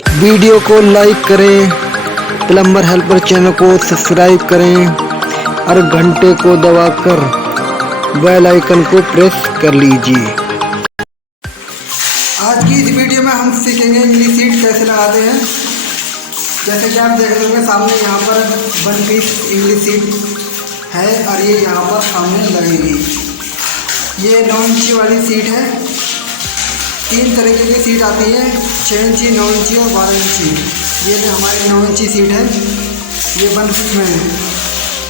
Video को like करें, plumber helper channel को सब्सक्राइब करें और घंटे को दबाकर बेल आइकन को प्रेस कर लीजिए। आज की इस वीडियो में हम सीखेंगे इंग्लिश सीट कैसे लगाते हैं। जैसे कि आप देख रहे हैं सामने यहाँ पर 1 पीस इंग्लिश सीट है और ये यहाँ पर सामने लगेगी। ये 9 इंची वाली सीट है। 3 तरीके की सीट आती है, 6 इंची, 9 इंची और 12 इंची। ये हमारी 9 इंची सीट है, ये 1 पीस में है।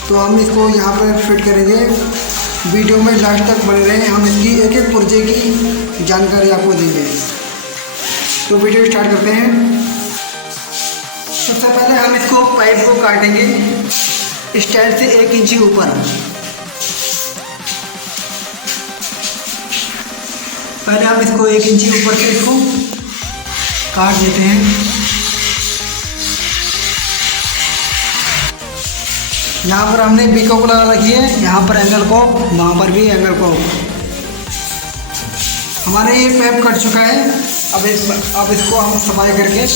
तो हम इसको यहाँ पर फिट करेंगे। वीडियो में लास्ट तक बने रहें, हम इसकी एक एक पुर्जे की जानकारी आपको देंगे। तो वीडियो स्टार्ट करते हैं। सबसे पहले हम इसको पाइप को काटेंगे स्टाइल से 1 इंची ऊपर। पहले हम इसको 1 इंची ऊपर से इसको काट देते हैं। यहाँ पर हमने बीको को लगा रखी है, यहाँ पर एंगल को, वहाँ पर भी एंगल को। हमारे ये पैप कट चुका है। अब इसको हम सफाई करके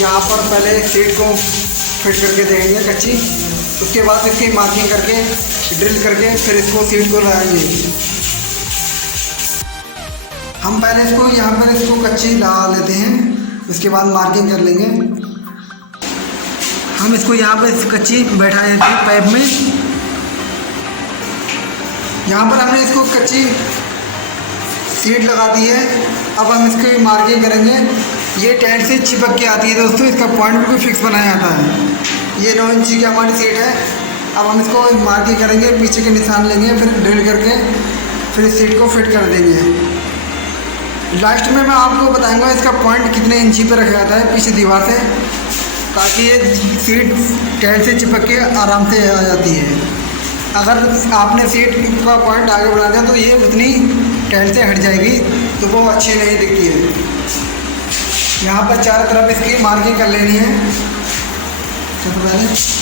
यहाँ पर पहले सीट को फिट करके देंगे कच्ची। उसके बाद इसकी मार्किंग करके ड्रिल करके फिर इसको सीट को लगाएंगे। हम पहले इसको यहाँ पर इसको कच्ची लगा लेते हैं, उसके बाद मार्किंग कर लेंगे। हम इसको यहाँ पर कच्ची बैठा देते हैं पाइप में। यहाँ पर हमने इसको कच्ची सीट लगा दी है। अब हम इसकी मार्किंग करेंगे। ये टाइट से चिपक के आती है दोस्तों, इसका पॉइंट बिल्कुल फिक्स बनाया जाता है। ये 9 इंची की हमारी सीट है। अब हम इसको मार्किंग करेंगे, पीछे के निशान लेंगे, फिर ड्रिल करके फिर इस सीट को फिट कर देंगे। लास्ट में मैं आपको बताऊंगा इसका पॉइंट कितने इंची पर रखा जाता है पीछे दीवार से, ताकि ये सीट टाइट से चिपक के आराम से आ जाती है। अगर आपने सीट का पॉइंट आगे बढ़ा दिया तो ये उतनी टाइट से हट जाएगी, तो वो अच्छी नहीं दिखती है। यहाँ पर चारों तरफ इसकी मार्किंग कर लेनी है। सबसे पहले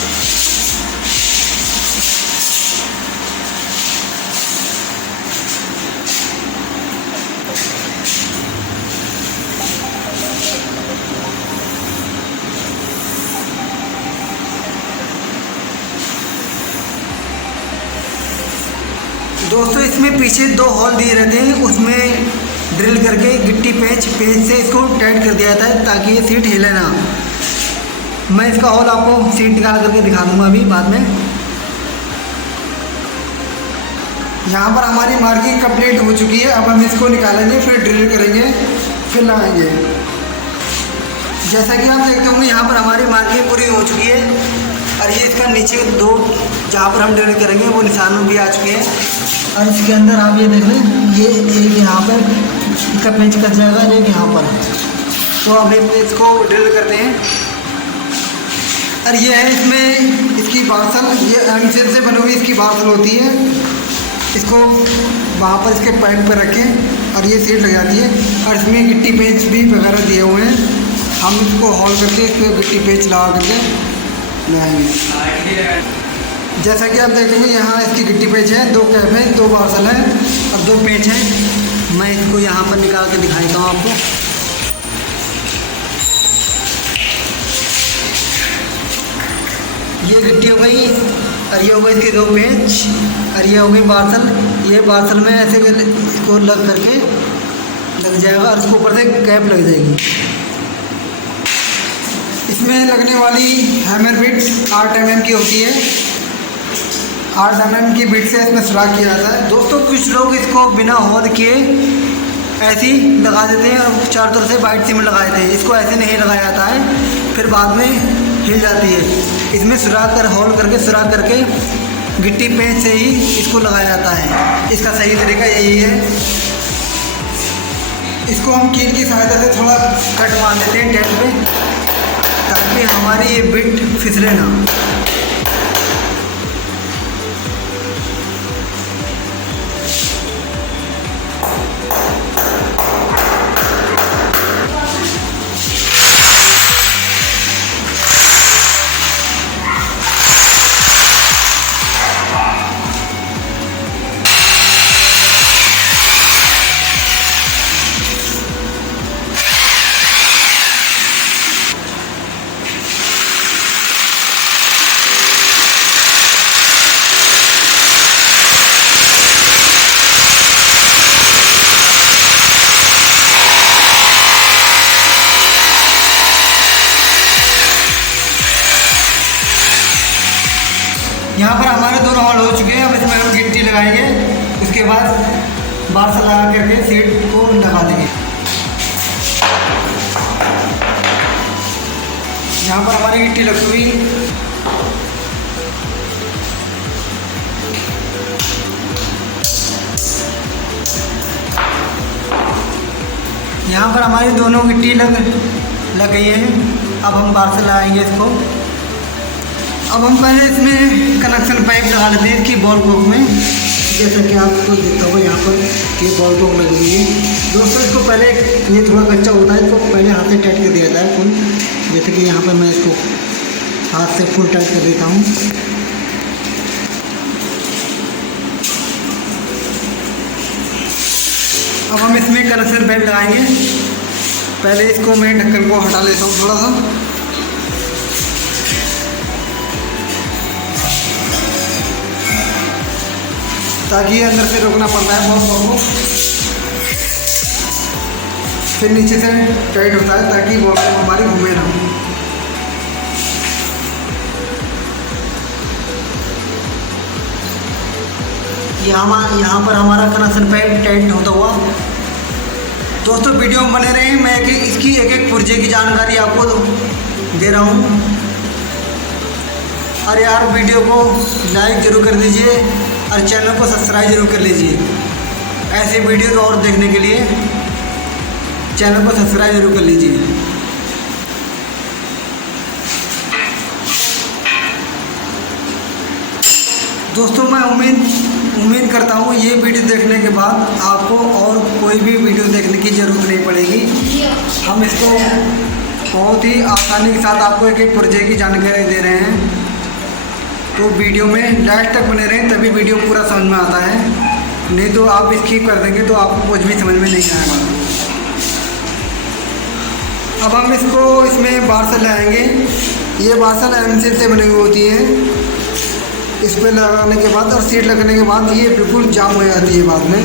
दोस्तों इसमें पीछे 2 होल दिए रहते हैं, उसमें ड्रिल करके गिट्टी पेंच से इसको टाइट कर दिया जाता है ताकि ये सीट हिले ना। मैं इसका होल आपको सीट निकाल करके दिखा दूंगा अभी बाद में। यहाँ पर हमारी मार्किंग कंप्लीट हो चुकी है। अब हम इसको निकालेंगे, फिर ड्रिल करेंगे, फिर लगाएंगे। जैसा कि आप देखते होंगे यहाँ पर हमारी मार्किंग पूरी हो चुकी है और ये इसका नीचे 2 जहाँ पर हम ड्रिल करेंगे वो निशान भी आ चुके हैं। और इसके अंदर आप ये देख लें, ये एक यहाँ पर इसका पेंच कस जाएगा, एक यहाँ पर। तो अब इसको ड्रिल करते हैं। और ये है इसमें इसकी बार्सल, ये एमसील से बनी हुई इसकी बार्सल होती है। इसको वहाँ पर इसके पाइप पर रखें और ये सीट लग जाती है। और इसमें गिट्टी पेंच भी वगैरह दिए हुए हैं। हम इसको हॉल करके इसमें गिट्टी पेंच लगा करके लगाएंगे। जैसा कि आप देखेंगे यहाँ इसकी गिट्टी पेंच है, 2 कैप है, 2 बार्सल है और 2 पेंच है। मैं इसको यहाँ पर निकाल के दिखाता हूँ आपको। ये गिट्टी हो गई और ये हो गई इसके 2 पेंच और ये हो गई बार्सल। ये बार्सल में ऐसे इसको लग करके लग जाएगा और इसको ऊपर से कैप लग जाएगी। इसमें लगने वाली हैमर बिट 8 mm की होती है। 8 mm की बिट से इसमें सुराख किया जाता है। दोस्तों कुछ लोग इसको बिना होल किए ऐसे ही लगा देते हैं और चारों तरफ से वाइट सीमेंट लगा देते हैं। इसको ऐसे नहीं लगाया जाता है, फिर बाद में हिल जाती है। इसमें सुराख कर होल करके सुराख करके गिट्टी पेंच से ही इसको लगाया जाता है। इसका सही तरीका यही है। इसको हम कील की सहायता से थोड़ा कट मार देते हैं टेंट पे, ताकि हमारी ये बिट फिसले ना। उसके बाद बार से लगा करके सीट को लगा देंगे। यहाँ पर हमारी गिट्टी लग चुकी। यहाँ पर हमारी दोनों गिट्टी लग गई है। अब हम बाहर से लगाएंगे इसको। अब हम पहले इसमें कनेक्शन पाइप लगा लेते हैं इसकी बॉल कोक में। जैसा कि आपको देखता होगा यहाँ पर ये बॉल कोक लगी हुई है। दोस्तों इसको पहले ये थोड़ा कच्चा होता है, इसको पहले हाथ से टाइट कर दिया जाता है फुल। जैसे कि यहाँ पर मैं इसको हाथ से फुल टाइट कर देता हूँ। अब हम इसमें कनेक्शन पाइप लगाएंगे। पहले इसको मैं ढक्कन को हटा लेता हूँ थोड़ा सा। ताकि ये अंदर से रोकना पड़ता है बॉल को। फिर नीचे से टाइट होता है ताकि बॉल को हमारी घूमे ना। यहाँ पर हमारा कनेक्शन पाइप टाइट होता हुआ। दोस्तों वीडियो में बने रहे, मैं इसकी एक एक पुर्जे की जानकारी आपको दे रहा हूँ। और यार वीडियो को लाइक ज़रूर कर दीजिए और चैनल को सब्सक्राइब जरूर कर लीजिए। ऐसे वीडियो और देखने के लिए चैनल को सब्सक्राइब जरूर कर लीजिए। दोस्तों मैं उम्मीद करता हूँ ये वीडियो देखने के बाद आपको और कोई भी वीडियो देखने की ज़रूरत नहीं पड़ेगी। हम इसको बहुत ही आसानी के साथ आपको एक एक पुर्जे की जानकारी दे रहे हैं। तो वीडियो में लास्ट तक बने रहें, तभी वीडियो पूरा समझ में आता है। नहीं तो आप स्किप कर देंगे तो आपको कुछ भी समझ में नहीं आएगा। अब हम इसमें बार्सल लगाएंगे। ये बार्सल एमसील से बनी हुई होती है। इस पर लगाने के बाद और सीट लगने के बाद ये बिल्कुल जाम हो जाती है बाद में।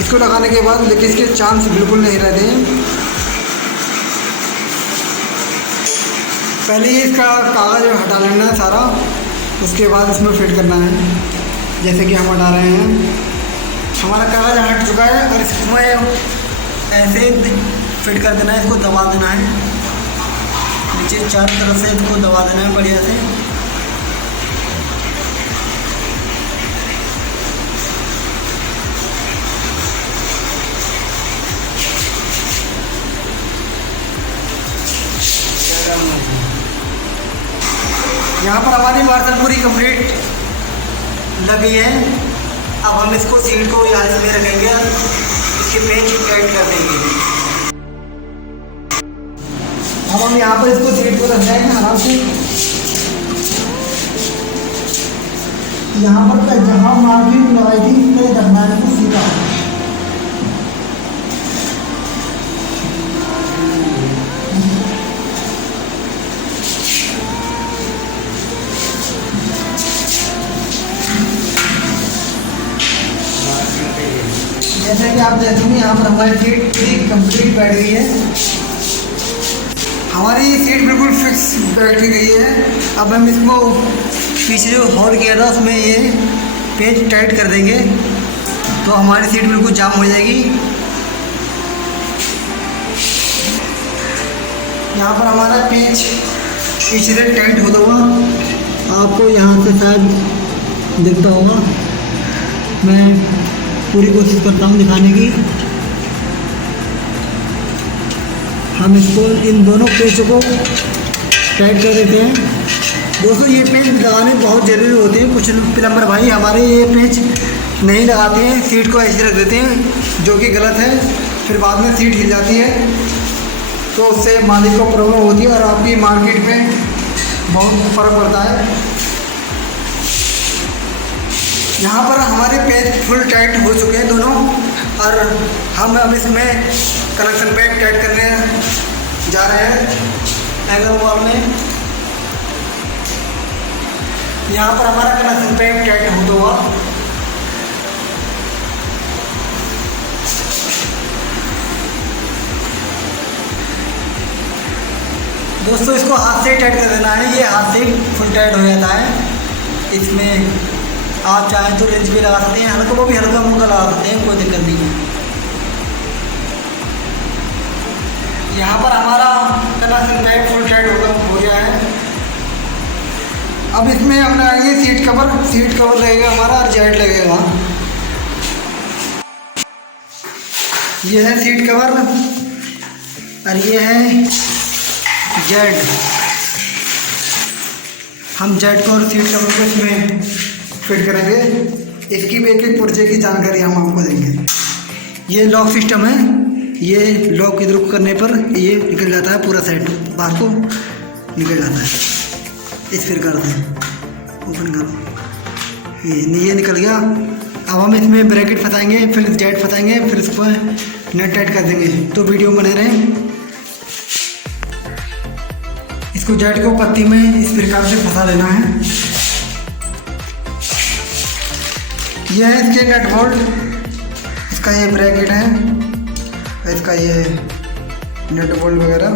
इसको लगाने के बाद लीकेज के चांस बिल्कुल नहीं रहते हैं। पहले ही इसका कागज़ हटा लेना है सारा, उसके बाद इसमें फिट करना है। जैसे कि हम हटा रहे हैं, हमारा कागज़ हट चुका है और इसमें ऐसे फिट कर देना है। इसको दबा देना है नीचे चारों तरफ से, इसको दबा देना है बढ़िया से। यहाँ पर हमारी बार्सल पूरी कंप्लीट लग गई है। अब हम इसको सीट को यहाँ से रखेंगे, इसके पेंच टाइट कर देंगे। अब हम यहाँ पर इसको सीट को रख जाएंगे आराम से। यहाँ पर जहाँ मार्किंग लगाई थी इसमें रखना है इसको सीधा। जैसे कि आप देखेंगे यहाँ पर हमारी सीट पूरी कंप्लीट बैठ गई है। हमारी सीट बिल्कुल फिक्स बैठ गई है। अब हम इसको पीछे जो होल किया था उसमें ये पेंच टाइट कर देंगे तो हमारी सीट बिल्कुल जाम हो जाएगी। यहाँ पर हमारा पेंच पीछे से टाइट होता हुआ आपको यहाँ से शायद दिखता होगा। मैं पूरी कोशिश करता हूँ दिखाने की। हम इसको इन दोनों पेंचों को टाइट कर देते हैं। दोस्तों ये पेंच लगाने बहुत ज़रूरी होते हैं। कुछ प्लम्बर भाई हमारे ये पेंच नहीं लगाते हैं, सीट को ऐसे रख देते हैं, जो कि गलत है। फिर बाद में सीट हिल जाती है तो उससे मालिक को प्रॉब्लम होती है और आपकी मार्केट में बहुत फ़र्क पड़ता है। यहाँ पर हमारे पेंच फुल टाइट हो चुके हैं दोनों, और हम अब इसमें कनेक्शन पाइप टाइट करने जा रहे हैं एंगल वॉल में। यहाँ पर हमारा कनेक्शन पाइप टाइट होता हुआ दोस्तों इसको हाथ से टाइट कर देना है। ये हाथ से फुल टाइट हो जाता है। इसमें आप चाहें तो रेंज भी लगा सकते हैं, हल्का वो भी हल्का मुल्का लगा सकते हैं, कोई दिक्कत नहीं है। यहाँ पर हमारा कनेक्शन बैग फुल टाइट हो गया है। अब इसमें हम लगाएंगे सीट कवर रहेगा हमारा और जेट लगेगा। ये है सीट कवर और ये है जेट। हम जेट को और सीट कवर को इसमें फिट करेंगे। इसकी भी एक पुर्जे की जानकारी हम आपको देंगे। ये लॉक सिस्टम है, ये लॉक इधर को करने पर ये निकल जाता है, पूरा सेट बाहर को निकल जाता है। इस फिर करते हैं, ओपन करो, ये निकल गया। अब हम इसमें ब्रैकेट फंसाएंगे, फिर जेट फंसाएंगे, फिर इसको नेट टाइट कर देंगे। तो वीडियो बने रहें। इसको जेट को पत्ती में इस प्रकार से फंसा देना है। यह है इसके नट बोल्ट, इसका ये ब्रैकेट है, इसका ये नट बोल्ट वगैरह।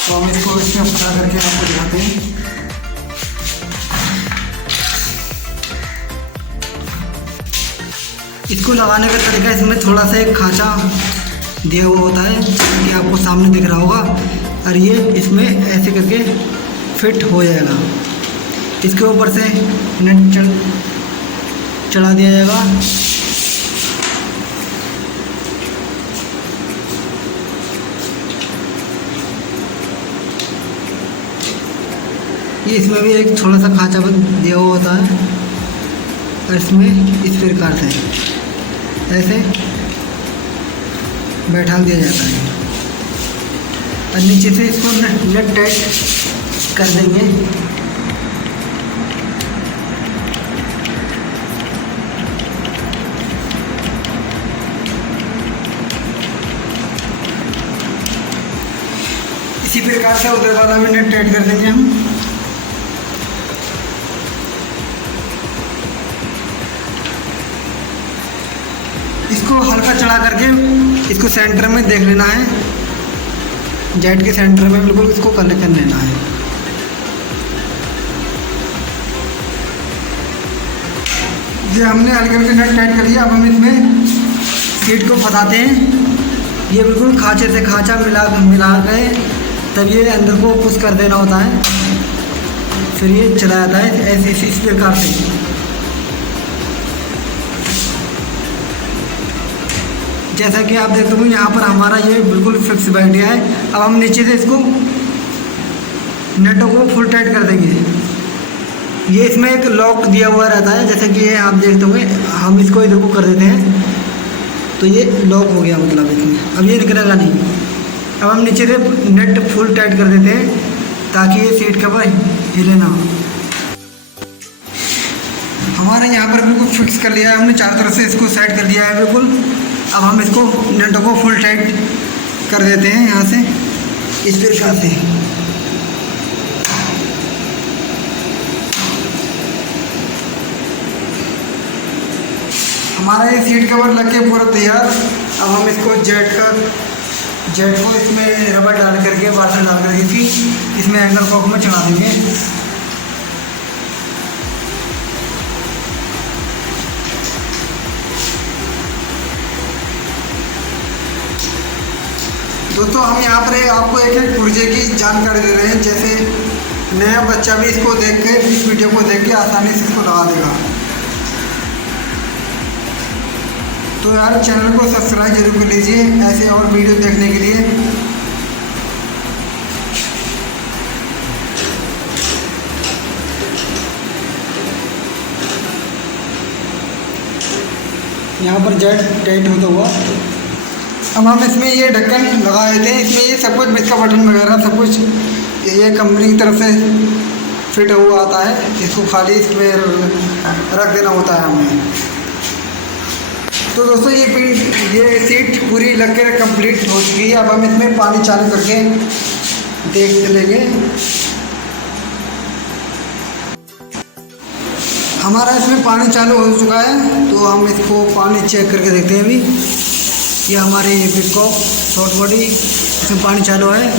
तो हम इसको इसमें फंसा करके आपको दिखाते हैं। इसको लगाने का तरीका, इसमें थोड़ा सा एक खांचा दिया हुआ होता है, ये आपको सामने दिख रहा होगा, और ये इसमें ऐसे करके फिट हो जाएगा। इसके ऊपर से नट चढ़ा दिया जाएगा। ये इसमें भी एक थोड़ा सा खांचा दिया हुआ होता है, और इसमें इस प्रकार से ऐसे बैठा दिया जाता है, और नीचे से इसको नेट टाइट कर देंगे। इसी प्रकार से उधर वाला भी नेट टाइट कर देंगे हम। इसको हल्का चढ़ा करके इसको सेंटर में देख लेना है, जेट के सेंटर में बिल्कुल इसको कनेक्ट कर लेना है। ये हमने हल्के हल्के नेट टाइट कर लिया। अब हम इसमें सीट को फंसाते हैं। ये बिल्कुल खांचे से खांचा मिला के तब ये अंदर को पुश कर देना होता है, फिर ये चला जाता है ऐसे इस प्रकार से। जैसा कि आप देखते हो यहाँ पर हमारा ये बिल्कुल फिक्स बैठ गया है। अब हम नीचे से इसको नेटों को फुल टाइट कर देंगे। ये इसमें एक लॉक दिया हुआ रहता है, जैसा कि ये आप देखते होंगे। हम इसको इधर को कर देते हैं तो ये लॉक हो गया, मतलब इसमें अब ये निकलेगा नहीं। अब हम नीचे से नेट फुल टाइट कर देते हैं ताकि ये सीट कवर हिले ना। हमारे यहाँ पर बिल्कुल फिक्स कर लिया है हमने, चारों तरफ से इसको सेट कर दिया है बिल्कुल। अब हम इसको नेटों को फुल टाइट कर देते हैं यहाँ से इस प्रकार से। हमारा ये सीट कवर लग के पूरा तैयार। अब हम इसको जेट को इसमें रबर डाल करके, वाटर डाल करके इसमें एंगल कॉक में चढ़ा देंगे। दोस्तों हम यहाँ पर आपको एक पुर्जे की जानकारी दे रहे हैं, जैसे नया बच्चा भी इसको देख के, इस वीडियो को देख के आसानी से इसको लगा देगा। तो यार चैनल को सब्सक्राइब जरूर कर लीजिए ऐसे और वीडियो देखने के लिए। यहाँ पर जेट टाइट होता हुआ। अब हम इसमें ये ढक्कन लगा देते हैं। इसमें ये सब कुछ, इसका बटन वगैरह सब कुछ ये कंपनी की तरफ से फिट हुआ आता है। इसको खाली इसमें रख देना होता है हमें। तो दोस्तों ये सीट पूरी लग कर कंप्लीट हो चुकी है। अब हम इसमें पानी चालू करके देख लेंगे। हमारा इसमें पानी चालू हो चुका है, तो हम इसको पानी चेक करके देखते हैं। अभी ये हमारी पिकॉक शॉर्ट बॉडी, इसमें पानी चालू है।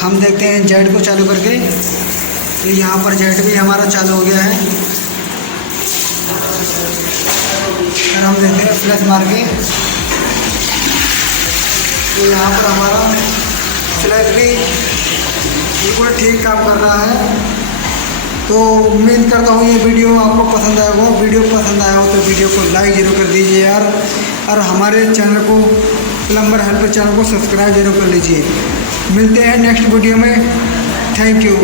हम देखते हैं जेट को चालू करके। तो यहाँ पर जेट भी हमारा चालू हो गया है। और हम देखते हैं फ्लैश मार के, तो यहाँ पर हमारा फ्लैश भी बिल्कुल ठीक काम कर रहा है। तो उम्मीद करता हूँ ये वीडियो आपको पसंद आया होगा। वीडियो पसंद आया हो तो वीडियो को लाइक जरूर कर दीजिए यार, और हमारे चैनल को प्लम्बर हेल्पर चैनल को सब्सक्राइब जरूर कर लीजिए। मिलते हैं नेक्स्ट वीडियो में। Thank you.